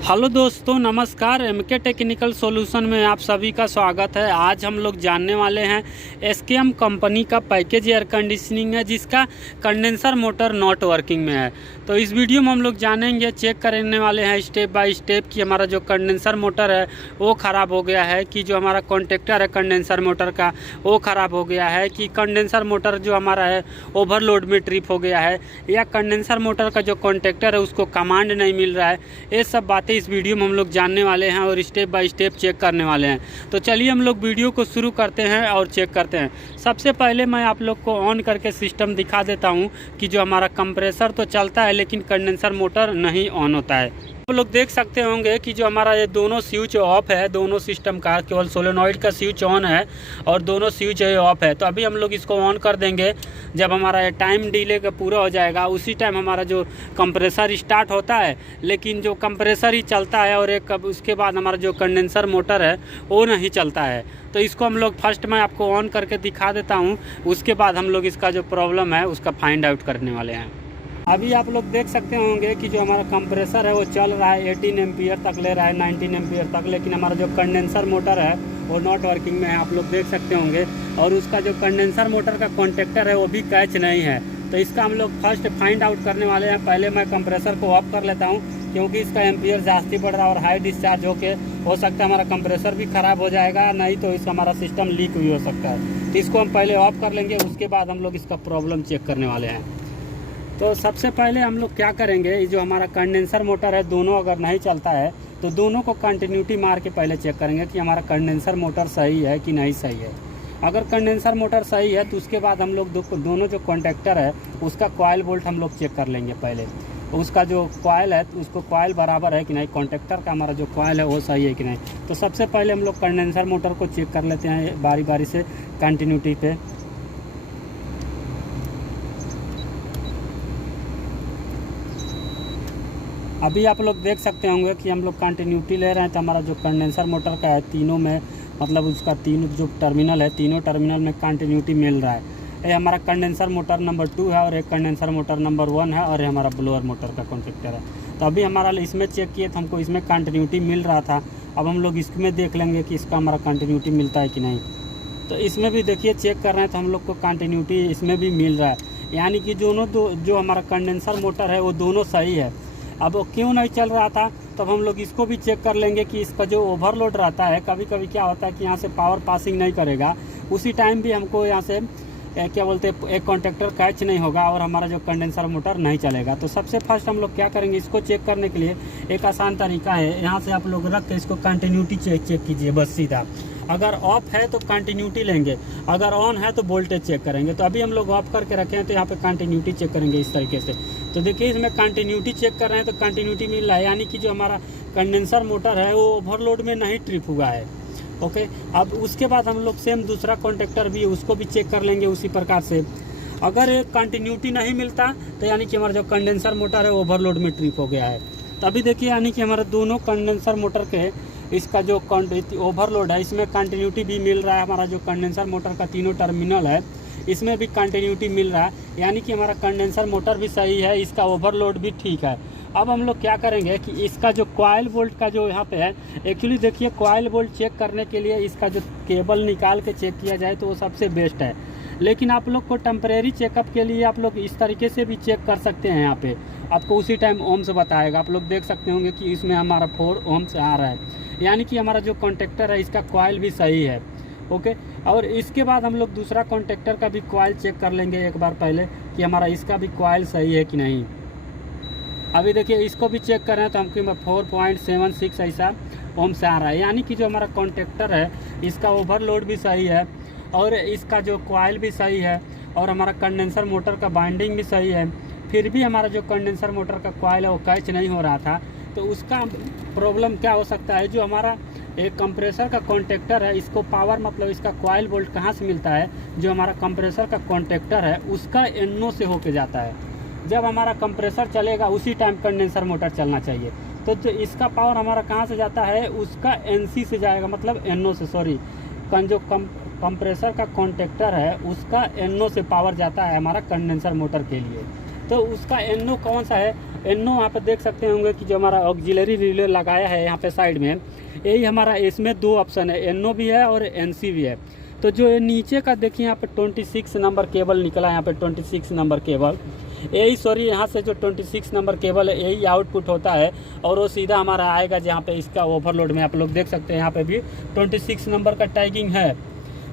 Hello दोस्तों, नमस्कार। MK technical solution में आप सभी का स्वागत है। आज हम लोग जानने वाले हैं एसकेएम कंपनी का पैकेज एयर कंडीशनिंग है जिसका कंडेंसर मोटर नॉट वर्किंग में है। तो इस वीडियो में हम लोग जानेंगे, चेक करने वाले हैं स्टेप बाय स्टेप कि हमारा जो कंडेंसर मोटर है वो ख़राब हो गया है, कि जो हमारा कॉन्टेक्टर है कंडेंसर मोटर का वो ख़राब हो गया है, कि कंडेंसर मोटर जो हमारा है ओवरलोड में ट्रिप हो गया है, या कंडेंसर मोटर का जो कॉन्टेक्टर है उसको कमांड नहीं मिल रहा है। ये सब बातें इस वीडियो में हम लोग जानने वाले हैं और स्टेप बाय स्टेप चेक करने वाले हैं। तो चलिए हम लोग वीडियो को शुरू करते हैं और चेक करते हैं। सबसे पहले मैं आप लोग को ऑन करके सिस्टम दिखा देता हूं कि जो हमारा कंप्रेसर तो चलता है लेकिन कंडेंसर मोटर नहीं ऑन होता है। आप लोग देख सकते होंगे कि जो हमारा ये दोनों स्विच ऑफ है, दोनों सिस्टम का केवल सोलेनॉइड का स्विच ऑन है और दोनों स्विच ऑफ है। तो अभी हम लोग इसको ऑन कर देंगे। जब हमारा ये टाइम डिले का पूरा हो जाएगा उसी टाइम हमारा जो कंप्रेसर स्टार्ट होता है, लेकिन जो कंप्रेसर ही चलता है और एक उसके बाद हमारा जो कंडेंसर मोटर है वो नहीं चलता है। तो इसको हम लोग फर्स्ट मैं आपको ऑन करके दिखा देता हूँ, उसके बाद हम लोग इसका जो प्रॉब्लम है उसका फाइंड आउट करने वाले हैं। अभी आप लोग देख सकते होंगे कि जो हमारा कंप्रेसर है वो चल रहा है, 18 एम्पियर तक ले रहा है, 19 एम्पियर तक, लेकिन हमारा जो कंडेंसर मोटर है वो नॉट वर्किंग में है। आप लोग देख सकते होंगे। और उसका जो कंडेंसर मोटर का कॉन्टेक्टर है वो भी कैच नहीं है। तो इसका हम लोग फर्स्ट फाइंड आउट करने वाले हैं। पहले मैं कंप्रेसर को ऑफ कर लेता हूँ क्योंकि इसका एम्पियर जास्ती बढ़ रहा है और हाई डिस्चार्ज होके हो सकता है हमारा कंप्रेसर भी ख़राब हो जाएगा, नहीं तो इसका हमारा सिस्टम लीक भी हो सकता है। तो इसको हम पहले ऑफ कर लेंगे, उसके बाद हम लोग इसका प्रॉब्लम चेक करने वाले हैं। तो सबसे पहले हम लोग क्या करेंगे, जो हमारा कंडेंसर मोटर है दोनों अगर नहीं चलता है तो दोनों को कंटिन्यूटी मार के पहले चेक करेंगे कि हमारा कंडेंसर मोटर सही है कि नहीं सही है। अगर कंडेंसर मोटर सही है तो उसके बाद हम लोग दोनों जो कॉन्टेक्टर है उसका कॉइल बोल्ट हम लोग चेक कर लेंगे। पहले उसका जो कॉइल है उसको कॉइल बराबर है कि नहीं, कॉन्टेक्टर का हमारा जो कॉइल है वो सही है कि नहीं। तो सबसे पहले हम लोग कंडेंसर मोटर को चेक कर लेते हैं बारी बारी से कंटिन्यूटी पे। अभी आप लोग देख सकते होंगे कि हम लोग कंटिन्यूटी ले रहे हैं। तो हमारा जो कंडेंसर मोटर का है तीनों में, मतलब उसका तीनों जो टर्मिनल है तीनों टर्मिनल में कंटिन्यूटी मिल रहा है। ये हमारा कंडेंसर मोटर नंबर 2 है और एक कंडेंसर मोटर नंबर 1 है और ये हमारा ब्लोअर मोटर का कॉन्टेक्टर है। तो अभी हमारा इसमें चेक किए तो हमको इसमें कंटिन्यूटी मिल रहा था। अब हम लोग इसमें देख लेंगे कि इसका हमारा कंटिन्यूटी मिलता है कि नहीं। तो इसमें भी देखिए चेक कर रहे हैं तो हम लोग को कंटिन्यूटी इसमें भी मिल रहा है, यानी कि दोनों जो हमारा कंडेंसर मोटर है वो दोनों सही है। अब वो क्यों नहीं चल रहा था तब हम लोग इसको भी चेक कर लेंगे कि इसका जो ओवरलोड रहता है, कभी कभी क्या होता है कि यहाँ से पावर पासिंग नहीं करेगा, उसी टाइम भी हमको यहाँ से क्या बोलते हैं एक कॉन्टेक्टर कैच नहीं होगा और हमारा जो कंडेंसर मोटर नहीं चलेगा। तो सबसे फर्स्ट हम लोग क्या करेंगे, इसको चेक करने के लिए एक आसान तरीका है, यहाँ से आप लोग रख के इसको कंटिन्यूटी चेक कीजिए बस सीधा। अगर ऑफ है तो कंटिन्यूटी लेंगे, अगर ऑन है तो वोल्टेज चेक करेंगे। तो अभी हम लोग ऑफ करके रखे हैं तो यहाँ पे कंटिन्यूटी चेक करेंगे इस तरीके से। तो देखिए इसमें कंटिन्यूटी चेक कर रहे हैं तो कंटिन्यूटी मिल रहा है, यानी कि जो हमारा कंडेंसर मोटर है वो ओवरलोड में नहीं ट्रिप हुआ है। ओके, अब उसके बाद हम लोग सेम दूसरा कॉन्टेक्टर भी उसको भी चेक कर लेंगे उसी प्रकार से। अगर कंटिन्यूटी नहीं मिलता तो यानी कि हमारा जो कंडेंसर मोटर है ओवरलोड में ट्रिप हो गया है। तो अभी देखिए यानी कि हमारे दोनों कंडेंसर मोटर के इसका जो ओवरलोड है इसमें कंटिन्यूटी भी मिल रहा है। हमारा जो कंडेंसर मोटर का तीनों टर्मिनल है इसमें भी कंटिन्यूटी मिल रहा है, यानी कि हमारा कंडेंसर मोटर भी सही है, इसका ओवरलोड भी ठीक है। अब हम लोग क्या करेंगे कि इसका जो कॉइल बोल्ट का जो यहाँ पे है, एक्चुअली देखिए कॉइल बोल्ट चेक करने के लिए इसका जो केबल निकाल के चेक किया जाए तो वो सबसे बेस्ट है। लेकिन आप लोग को टेम्परेरी चेकअप के लिए आप लोग इस तरीके से भी चेक कर सकते हैं। यहाँ पे आपको उसी टाइम ओम्स बताएगा। आप लोग देख सकते होंगे कि इसमें हमारा 4 ओम्स आ रहा है, यानी कि हमारा जो कॉन्टेक्टर है इसका कॉइल भी सही है। ओके, और इसके बाद हम लोग दूसरा कॉन्टेक्टर का भी कॉइल चेक कर लेंगे एक बार पहले कि हमारा इसका भी कॉइल सही है कि नहीं। अभी देखिए इसको भी चेक कर रहे हैं तो हमको 4.76 ऐसा ओम से आ रहा है, यानी कि जो हमारा कॉन्टेक्टर है इसका ओवरलोड भी सही है और इसका जो कॉइल भी सही है और हमारा कंडेंसर मोटर का बाइंडिंग भी सही है। फिर भी हमारा जो कंडेंसर मोटर का कॉइल है वो कैच नहीं हो रहा था। तो उसका प्रॉब्लम क्या हो सकता है, जो हमारा एक कंप्रेसर का कॉन्टेक्टर है इसको पावर मतलब इसका कॉइल बोल्ट कहाँ से मिलता है, जो हमारा कंप्रेसर का कॉन्टेक्टर है उसका एनो से होके जाता है। जब हमारा कंप्रेसर चलेगा उसी टाइम कंडेंसर मोटर चलना चाहिए। तो जो इसका पावर हमारा कहाँ से जाता है, उसका एनसी से जाएगा, मतलब एनओ से, सॉरी जो कंप्रेसर का कॉन्टेक्टर है उसका एनओ से पावर जाता है हमारा कंडेंसर मोटर के लिए। तो उसका एनो कौन सा है, एनो यहाँ पे देख सकते होंगे कि जो हमारा ऑक्सिलरी रिले लगाया है यहाँ पे साइड में, यही हमारा इसमें 2 ऑप्शन है, एनो भी है और एनसी भी है। तो जो ये नीचे का देखिए यहाँ पे 26 नंबर केबल निकला है, यहाँ पे 26 नंबर केबल, यही सॉरी यहाँ से जो 26 नंबर केबल है यही आउटपुट होता है और वो सीधा हमारा आएगा जहाँ पे इसका ओवरलोड में आप लोग देख सकते हैं यहाँ पे भी 26 नंबर का टैगिंग है।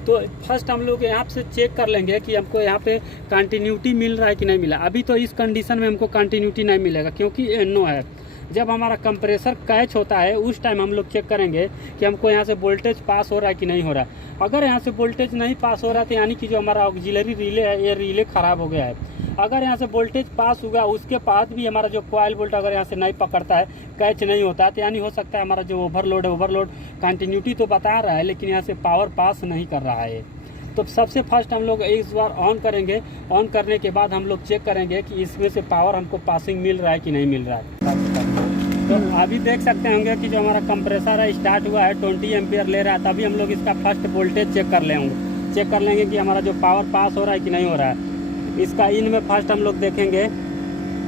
तो फर्स्ट हम लोग यहाँ से चेक कर लेंगे कि हमको यहाँ पे कंटिन्यूटी मिल रहा है कि नहीं मिला। अभी तो इस कंडीशन में हमको कंटिन्यूटी नहीं मिलेगा क्योंकि एनो है। जब हमारा कंप्रेसर कैच होता है उस टाइम हम लोग चेक करेंगे कि हमको यहाँ से वोल्टेज पास हो रहा है कि नहीं हो रहा है। अगर यहाँ से वोल्टेज नहीं पास हो रहा है तो यानी कि जो हमारा ऑक्सिलरी रिले है ये रिले ख़राब हो गया है। अगर यहाँ से वोल्टेज पास हुआ उसके बाद भी हमारा जो कॉइल बोल्ट अगर यहाँ से नहीं पकड़ता है, कैच नहीं होता है, तो यानी हो सकता है हमारा जो ओवरलोड है, ओवरलोड कंटिन्यूटी तो बता रहा है लेकिन यहाँ से पावर पास नहीं कर रहा है। तो सबसे फर्स्ट हम लोग एक बार ऑन करेंगे, ऑन करने के बाद हम लोग चेक करेंगे कि इसमें से पावर हमको पासिंग मिल रहा है कि नहीं मिल रहा है। तो अभी देख सकते होंगे कि जो हमारा कंप्रेसर है स्टार्ट हुआ है, 20 एम्पियर ले रहा है। तभी हम लोग इसका फर्स्ट वोल्टेज चेक कर लेंगे कि हमारा जो पावर पास हो रहा है कि नहीं हो रहा है। इसका इन में फर्स्ट हम लोग देखेंगे,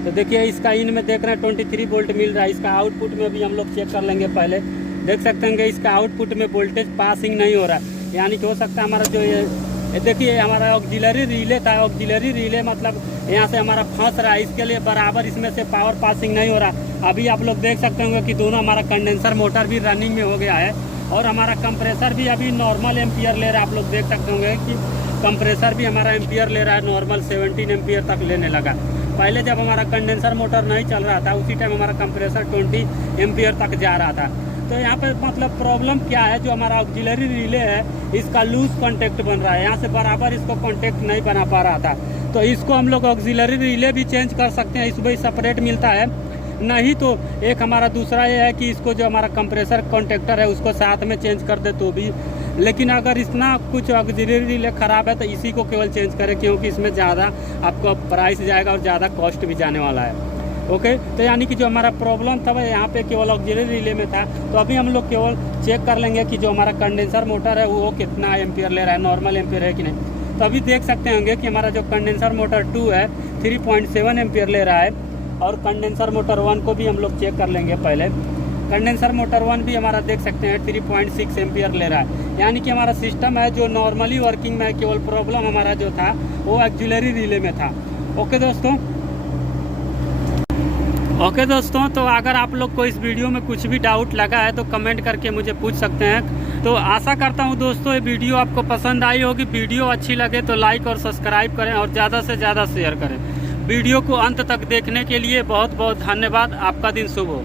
तो देखिए इसका इन में देख रहे हैं 23 वोल्ट मिल रहा है। इसका आउटपुट में भी हम लोग चेक कर लेंगे। पहले देख सकते हैं इसका आउटपुट में वोल्टेज पासिंग नहीं हो रहा है, यानी कि हो सकता है हमारा जो ये देखिए हमारा ऑक्सिलरी रिले था, ऑक्सिलरी रिले मतलब यहाँ से हमारा फंस रहा है, इसके लिए बराबर इसमें से पावर पासिंग नहीं हो रहा। अभी आप लोग देख सकते होंगे कि दोनों हमारा कंडेंसर मोटर भी रनिंग में हो गया है और हमारा कंप्रेसर भी अभी नॉर्मल एम्पियर ले रहा है। आप लोग देख सकते होंगे कि कंप्रेसर भी हमारा एम्पियर ले रहा है, नॉर्मल 17 एम्पियर तक लेने लगा। पहले जब हमारा कंडेंसर मोटर नहीं चल रहा था उसी टाइम हमारा कंप्रेसर 20 एम्पियर तक जा रहा था। तो यहाँ पे मतलब प्रॉब्लम क्या है, जो हमारा ऑक्सिलरी रिले है इसका लूज कॉन्टेक्ट बन रहा है, यहाँ से बराबर इसको कॉन्टेक्ट नहीं बना पा रहा था। तो इसको हम लोग ऑक्सिलरी रिले भी चेंज कर सकते हैं, इसमें सेपरेट मिलता है। नहीं तो एक हमारा दूसरा ये है कि इसको जो हमारा कंप्रेसर कॉन्टेक्टर है उसको साथ में चेंज कर दे तो भी। लेकिन अगर इतना कुछ ऑक्सिलरी रिले ख़राब है तो इसी को केवल चेंज करें, क्योंकि इसमें ज़्यादा आपको प्राइस जाएगा और ज़्यादा कॉस्ट भी जाने वाला है। ओके, तो यानी कि जो हमारा प्रॉब्लम था वह यहाँ पे केवल ऑक्सिलरी रिले में था। तो अभी हम लोग केवल चेक कर लेंगे कि जो हमारा कंडेंसर मोटर है वो कितना एम्पियर ले रहा है, नॉर्मल एम्पियर है कि नहीं। तो अभी देख सकते होंगे कि हमारा जो कंडेंसर मोटर 2 है 3.7 एम्पियर ले रहा है और कंडेंसर मोटर 1 को भी हम लोग चेक कर लेंगे। पहले कंडेंसर मोटर 1 भी हमारा देख सकते हैं 3.6 एम्पियर ले रहा है, यानी कि हमारा सिस्टम है जो नॉर्मली वर्किंग में, केवल प्रॉब्लम हमारा जो था वो ऑक्सिलरी रिले में था। ओके दोस्तों, तो अगर आप लोग को इस वीडियो में कुछ भी डाउट लगा है तो कमेंट करके मुझे पूछ सकते हैं। तो आशा करता हूं दोस्तों ये वीडियो आपको पसंद आई होगी। वीडियो अच्छी लगे तो लाइक और सब्सक्राइब करें और ज़्यादा से ज़्यादा शेयर करें। वीडियो को अंत तक देखने के लिए बहुत बहुत धन्यवाद। आपका दिन शुभ हो।